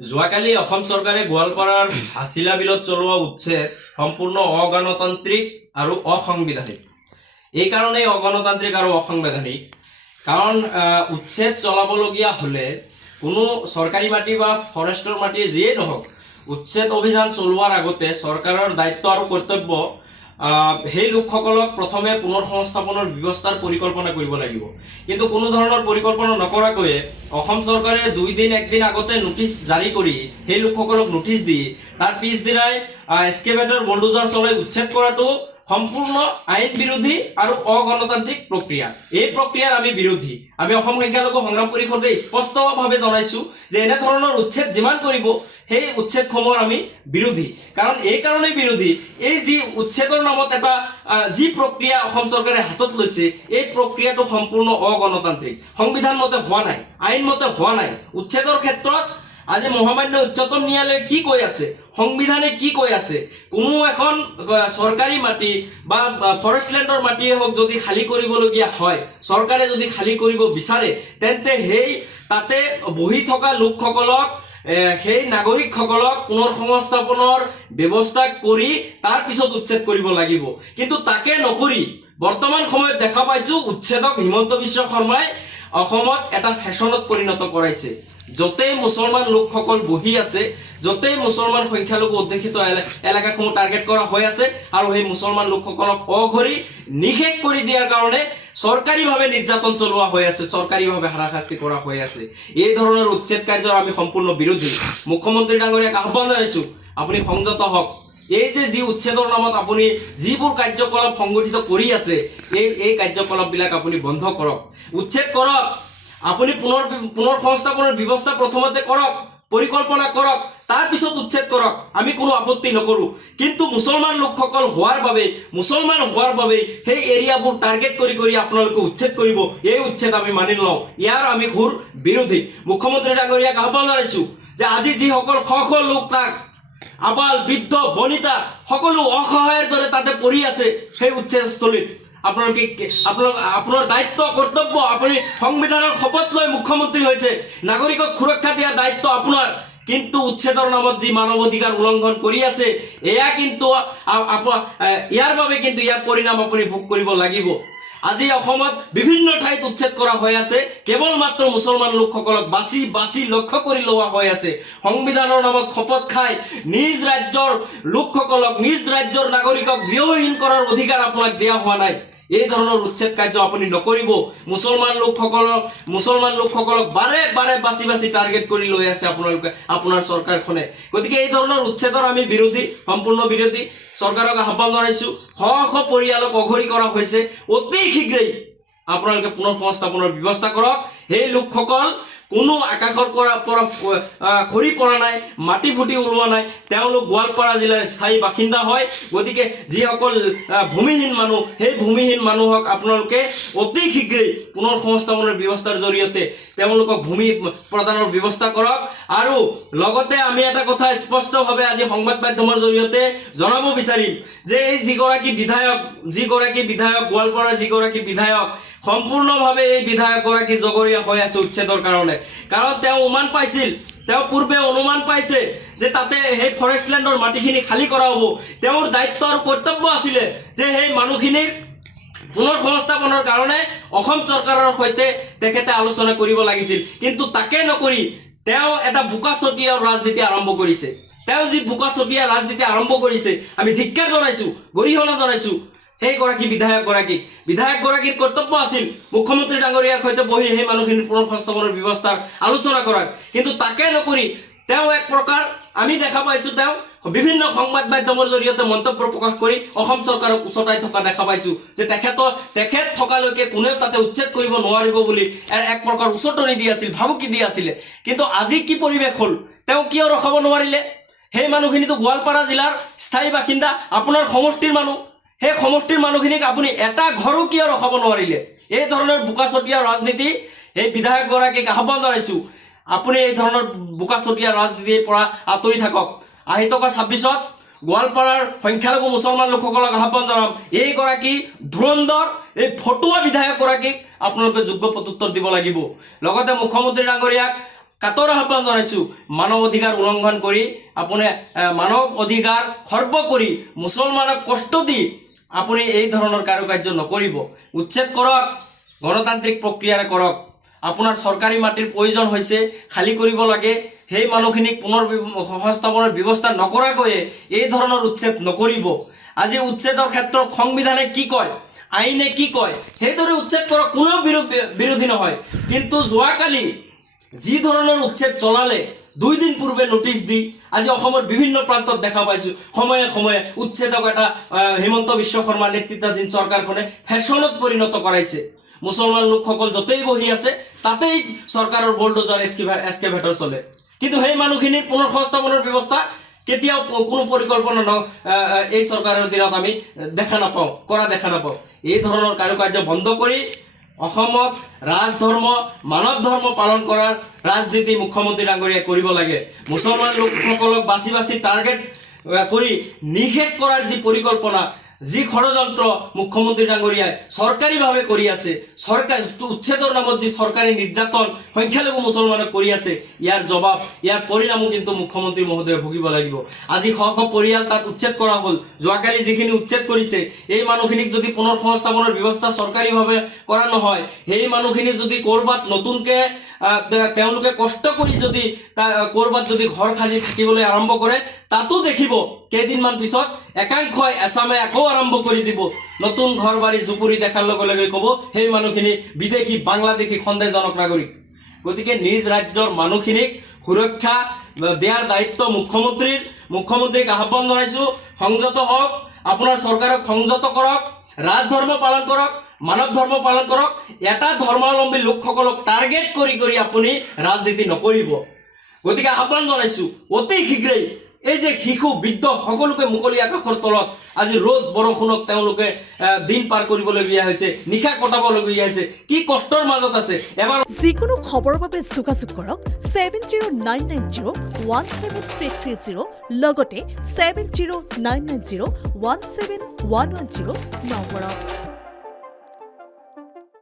যোৱাকালি অসম চৰকাৰে গোৱালপাৰাৰ হাছিলা বিলত চলোৱা উচ্ছেদ সম্পূৰ্ণ অগণতান্ত্ৰিক আৰু অসাংবিধানিক। এই কাৰণেই অগণতান্ত্ৰিক আৰু অসাংবিধানিক কাৰণ উচ্ছেদ চলাবলগীয়া হ'লে কোনো চৰকাৰী মাটি বা ফৰেষ্টৰ মাটি যিয়েই নহওক, উচ্ছেদ অভিযান চলোৱাৰ আগতে চৰকাৰৰ দায়িত্ব আৰু কৰ্তব্য সেই লোকসকলক প্ৰথমে পুনৰ সংস্থাপনৰ ব্যৱস্থাৰ পৰিকল্পনা কৰিব লাগিব। কিন্তু কোনো ধৰণৰ পৰিকল্পনা নকৰাকৈয়ে অসম চৰকাৰে 2 দিন 1 দিন আগতে নোটিছ জাৰি কৰি সেই লোকসকলক নোটিছ দি তাৰ পিছদিনাই এক্সকেভেটৰ বুলডোজাৰ চলাই উচ্ছেদ কৰাটো সম্পূৰ্ণ আইন বিৰোধী আৰু অগণতান্ত্ৰিক প্ৰক্ৰিয়া। এই প্ৰক্ৰিয়াৰ আমি বিৰোধী। আমি অসম সংখ্যালঘু সংগ্ৰাম পৰিষদে স্পষ্টভাৱে জনাইছোঁ যে এনে ধৰণৰ উচ্ছেদ যিমান কৰিব সেই উচ্ছেদসমূহৰ আমি বিৰোধী। কাৰণ এই কাৰণেই বিৰোধী, এই যি উচ্ছেদৰ নামত এটা যি প্ৰক্ৰিয়া অসম চৰকাৰে হাতত লৈছে, এই প্ৰক্ৰিয়াটো সম্পূৰ্ণ অগণতান্ত্ৰিক, সংবিধান মতে হোৱা নাই, আইন মতে হোৱা নাই। উচ্ছেদৰ ক্ষেত্ৰত আজি মহামান্য উচ্চতম ন্যায়ালয়ে কি কৈ আছে, সংবিধানে কি কৈ আছে, কোনো এখন চৰকাৰী মাটি বা ফৰেষ্ট লেণ্ডৰ মাটিয়ে হওক যদি খালী কৰিবলগীয়া হয়, চৰকাৰে যদি খালী কৰিব বিচাৰে, তেন্তে সেই তাতে বহি থকা লোকসকলক সেই নাগৰিকসকলক পুনৰ সংস্থাপনৰ ব্যৱস্থা কৰি তাৰ পিছত উচ্ছেদ কৰিব লাগিব। কিন্তু তাকে নকৰি বৰ্তমান সময়ত দেখা পাইছোঁ উচ্ছেদক হিমন্ত বিশ্ব শৰ্মাই অসমত এটা ফেশ্বনত পৰিণত কৰাইছে। য'তেই মুছলমান লোকসকল বহি আছে, য'তেই মুছলমান সংখ্যালঘু অধ্যুষিত এলেকাসমূহ টাৰ্গেট কৰা হৈ আছে আৰু সেই মুছলমান লোকসকলক অঘৰী নিষেধ কৰি দিয়াৰ কাৰণে চৰকাৰীভাৱে নিৰ্যাতন চলোৱা হৈ আছে, চৰকাৰীভাৱে হাৰাশাস্তি কৰা হৈ আছে। এই ধৰণৰ উচ্ছেদ কাৰ্যৰ আমি সম্পূৰ্ণ বিৰোধী। মুখ্যমন্ত্ৰী ডাঙৰীয়াক আহ্বান জনাইছোঁ, আপুনি সংযত হওক। এই যে যি উচ্ছেদৰ নামত আপুনি যিবোৰ কাৰ্যকলাপ সংগঠিত কৰি আছে, এই কাৰ্যকলাপবিলাক আপুনি বন্ধ কৰক, উচ্ছেদ কৰক। আপুনি পুনৰ সংস্থাপনৰ ব্যৱস্থা প্ৰথমতে কৰক, পৰিকল্পনা কৰক, তাৰ পিছত উচ্ছেদ কৰক, আমি কোনো আপত্তি নকৰোঁ। কিন্তু মুছলমান লোকসকল হোৱাৰ বাবে সেই এৰিয়াবোৰ টাৰ্গেট কৰি আপোনালোকে উচ্ছেদ কৰিব, এই উচ্ছেদ আমি মানি লওঁ। ইয়াৰ আমি ঘোৰ বিৰোধী। মুখ্যমন্ত্ৰী ডাঙৰীয়াক আহ্বান জনাইছোঁ যে আজি যিসকল শ লোক তাক আবাল বৃদ্ধ বনিতা সকলো অসহায়ৰ দৰে তাতে পৰি আছে সেই উচ্ছেদস্থলীত, আপোনাৰ দায়িত্ব কৰ্তব্য, আপুনি সংবিধানৰ শপত লৈ মুখ্যমন্ত্ৰী হৈছে, নাগৰিকক সুৰক্ষা দিয়াৰ দায়িত্ব আপোনাৰ। কিন্তু উচ্ছেদৰ নামত যি মানৱ অধিকাৰ উলংঘন কৰি আছে, এয়া কিন্তু ইয়াৰ বাবে কিন্তু ইয়াৰ পৰিণাম আপুনি ভোগ কৰিব লাগিব। আজি অসমত বিভিন্ন ঠাইত উচ্ছেদ কৰা হৈ আছে, কেৱল মাত্ৰ মুছলমান লোকসকলক বাছি লক্ষ্য কৰি লোৱা হৈ আছে। সংবিধানৰ নামত শপত খাই নিজ ৰাজ্যৰ লোকসকলক, নিজ ৰাজ্যৰ নাগৰিকক গৃহহীন কৰাৰ অধিকাৰ আপোনাক দিয়া হোৱা নাই। এই ধৰণৰ উচ্ছেদ কাৰ্য আপুনি নকৰিব। মুছলমান লোকসকলক বাৰে বাছি টাৰ্গেট কৰি লৈ আছে আপোনাৰ চৰকাৰখনে। গতিকে এই ধৰণৰ উচ্ছেদৰ আমি বিৰোধী, সম্পূৰ্ণ বিৰোধী। চৰকাৰক আহ্বান জনাইছোঁ, শ পৰিয়ালক অঘৰী কৰা হৈছে, অতি শীঘ্ৰেই আপোনালোকে পুনৰ সংস্থাপনৰ ব্যৱস্থা কৰক। সেই লোকসকল কোনো আকাশৰ পৰা খৰি পৰা নাই, মাটি ফুটি ওলোৱা নাই, তেওঁলোক গোৱালপাৰা জিলাৰ স্থায়ী বাসিন্দা হয়। গতিকে যিসকল ভূমিহীন মানুহ, সেই ভূমিহীন মানুহক আপোনালোকে অতি শীঘ্ৰেই পুনৰ সংস্থাপনৰ ব্যৱস্থাৰ জৰিয়তে তেওঁলোকক ভূমি প্ৰদানৰ ব্যৱস্থা কৰক। আৰু লগতে আমি এটা কথা স্পষ্টভাৱে আজি সংবাদ মাধ্যমৰ জৰিয়তে জনাব বিচাৰিম যে এই যিগৰাকী বিধায়ক গোৱালপাৰাৰ যিগৰাকী বিধায়ক, সম্পূৰ্ণভাৱে এই বিধায়কগৰাকী জগৰীয়া হৈ আছে উচ্ছেদৰ কাৰণে। কাৰণ তেওঁ পূৰ্বে অনুমান পাইছে যে তাতে সেই ফৰেষ্ট লেণ্ডৰ মাটিখিনি খালী কৰা হ'ব। তেওঁৰ দায়িত্ব আৰু কৰ্তব্য আছিলে যে সেই মানুহখিনিৰ পুনৰ সংস্থাপনৰ কাৰণে অসম চৰকাৰৰ সৈতে তেখেতে আলোচনা কৰিব লাগিছিল। কিন্তু তাকে নকৰি তেওঁ এটা বোকাচতীয়া ৰাজনীতি আৰম্ভ কৰিছে। তেওঁ যি বোকাচতীয়া ৰাজনীতি আৰম্ভ কৰিছে, আমি ধিক্কাৰ জনাইছোঁ, গৰিহণা জনাইছোঁ সেইগৰাকী বিধায়কগৰাকীৰ কৰ্তব্য আছিল মুখ্যমন্ত্ৰী ডাঙৰীয়াৰ সৈতে বহি সেই মানুহখিনিৰ পুনৰ সংস্থাপনৰ ব্যৱস্থাৰ আলোচনা কৰাৰ। কিন্তু তাকে নকৰি তেওঁ এক প্ৰকাৰ আমি দেখা পাইছোঁ, তেওঁ বিভিন্ন সংবাদ মাধ্যমৰ জৰিয়তে মন্তব্য প্ৰকাশ কৰি অসম চৰকাৰক উচতাই থকা দেখা পাইছোঁ যে তেখেত থকালৈকে কোনেও তাতে উচ্ছেদ কৰিব নোৱাৰিব বুলি এক প্ৰকাৰ উচতনি দি আছিল, ভাবুকি দি আছিলে। কিন্তু আজি কি পৰিৱেশ হ'ল, তেওঁ কিয় ৰখাব নোৱাৰিলে? সেই মানুহখিনিতো গোৱালপাৰা জিলাৰ স্থায়ী বাসিন্দা, আপোনাৰ সমষ্টিৰ মানুহ। সেই সমষ্টিৰ মানুহখিনিক আপুনি এটা ঘৰো কিয় ৰখাব নোৱাৰিলে? এই ধৰণৰ বোকাচতীয়া ৰাজনীতি এই বিধায়কগৰাকীক আহ্বান জনাইছোঁ, আপুনি এই ধৰণৰ বোকাচতীয়া ৰাজনীতিৰ পৰা আঁতৰি থাকক। আহি থকা 26ত গোৱালপাৰাৰ সংখ্যালঘু মুছলমান লোকসকলক আহ্বান জনাম, এইগৰাকী ধুৰন্ধৰ, এই ফটুৱা বিধায়কগৰাকীক আপোনালোকে যোগ্য প্ৰত্যুত্তৰ দিব লাগিব। লগতে মুখ্যমন্ত্ৰী ডাঙৰীয়াক কাতৰ আহ্বান জনাইছোঁ মানৱ অধিকাৰ উলংঘন কৰি আপুনি মানৱ অধিকাৰ খৰ্ব কৰি মুছলমানক কষ্ট দি আপুনি এই ধৰণৰ কাৰ্য নকৰিব উচ্ছেদ কৰক গণতান্ত্ৰিক প্ৰক্ৰিয়াৰে কৰক আপোনাৰ চৰকাৰী মাটিৰ প্ৰয়োজন হৈছে খালী কৰিব লাগে সেই মানুহখিনিক পুনৰ সংস্থাপনৰ ব্যৱস্থা নকৰাকৈয়ে এই ধৰণৰ উচ্ছেদ নকৰিব আজি উচ্ছেদৰ ক্ষেত্ৰত সংবিধানে কি কয় আইনে কি কয় সেইদৰে উচ্ছেদ কৰক কোনেও বিৰোধী নহয় কিন্তু যোৱাকালি যি ধৰণৰ উচ্ছেদ চলালে 2 দিন পূৰ্বে নোটিছ দি আজি অসমৰ বিভিন্ন প্ৰান্তত দেখা পাইছোঁ সময়ে সময়ে উচ্ছেদক এটা হিমন্ত বিশ্ব শৰ্মা নেতৃত্বাধীন চৰকাৰখনে ফেশ্বনত পৰিণত কৰাইছে মুছলমান লোকসকল য'তেই বহি আছে তাতেই চৰকাৰৰ বুলডোজাৰ এস্কেভেটৰ চলে কিন্তু সেই মানুহখিনিৰ পুনৰ সংস্থাপনৰ ব্যৱস্থা কেতিয়াও কোনো পৰিকল্পনা এই চৰকাৰৰ দিনত আমি দেখা নাপাওঁ এই ধৰণৰ কাৰ্য বন্ধ কৰি অসমত ৰাজধৰ্ম মানৱ ধৰ্ম পালন কৰাৰ ৰাজনীতি মুখ্যমন্ত্ৰী ডাঙৰীয়াই কৰিব লাগে মুছলমান লোকসকলক বাছি টাৰ্গেট কৰি নিষেধ কৰাৰ যি পৰিকল্পনা যি ষড়যন্ত্ৰ মুখ্যমন্ত্ৰী ডাঙৰীয়াই চৰকাৰীভাৱে কৰি আছে চৰকাৰ উচ্ছেদৰ নামত যি চৰকাৰী নিৰ্যাতন সংখ্যালঘু মুছলমানক কৰি আছে ইয়াৰ জবাব ইয়াৰ পৰিণামো কিন্তু মুখ্যমন্ত্ৰী মহোদয়ে ভুগিব লাগিব আজি শ পৰিয়াল তাত উচ্ছেদ কৰা হ'ল যোৱাকালি যিখিনি উচ্ছেদ কৰিছে এই মানুহখিনিক যদি পুনৰ সংস্থাপনৰ ব্যৱস্থা চৰকাৰীভাৱে কৰা নহয় সেই মানুহখিনি যদি ক'ৰবাত নতুনকৈ তেওঁলোকে কষ্ট কৰি যদি ক'ৰবাত যদি ঘৰ সাজি থাকিবলৈ আৰম্ভ কৰে তাতো দেখিব কেইদিনমান পিছত একাংশই এছামে আকৌ আৰম্ভ কৰি দিব নতুন ঘৰ বাৰী জুপুৰি দেখাৰ লগে লগে ক'ব সেই মানুহখিনি বিদেশী বাংলাদেশী সন্দেহজনক নাগৰিক গতিকে নিজ ৰাজ্যৰ মানুহখিনিক সুৰক্ষা দিয়াৰ দায়িত্ব মুখ্যমন্ত্ৰীক আহ্বান জনাইছোঁ সংযত হওক আপোনাৰ চৰকাৰক সংযত কৰক ৰাজধৰ্ম পালন কৰক মানৱ ধৰ্ম পালন কৰক এটা ধৰ্মাৱলম্বী লোকসকলক টাৰ্গেট কৰি আপুনি ৰাজনীতি নকৰিব গতিকে আহ্বান জনাইছোঁ অতি শীঘ্ৰেই এই যে শিশু বৃদ্ধ সকলোকে মুকলি আকাশৰ তলত আজি ৰ'দ বৰষুণক তেওঁলোকে দিন পাৰ কৰিবলগীয়া হৈছে নিশা কটাবলগীয়া হৈছে কি কষ্টৰ মাজত আছে এবাৰ যিকোনো খবৰৰ বাবে যোগাযোগ কৰক 7099017330 লগতে 7099017110 নম্বৰত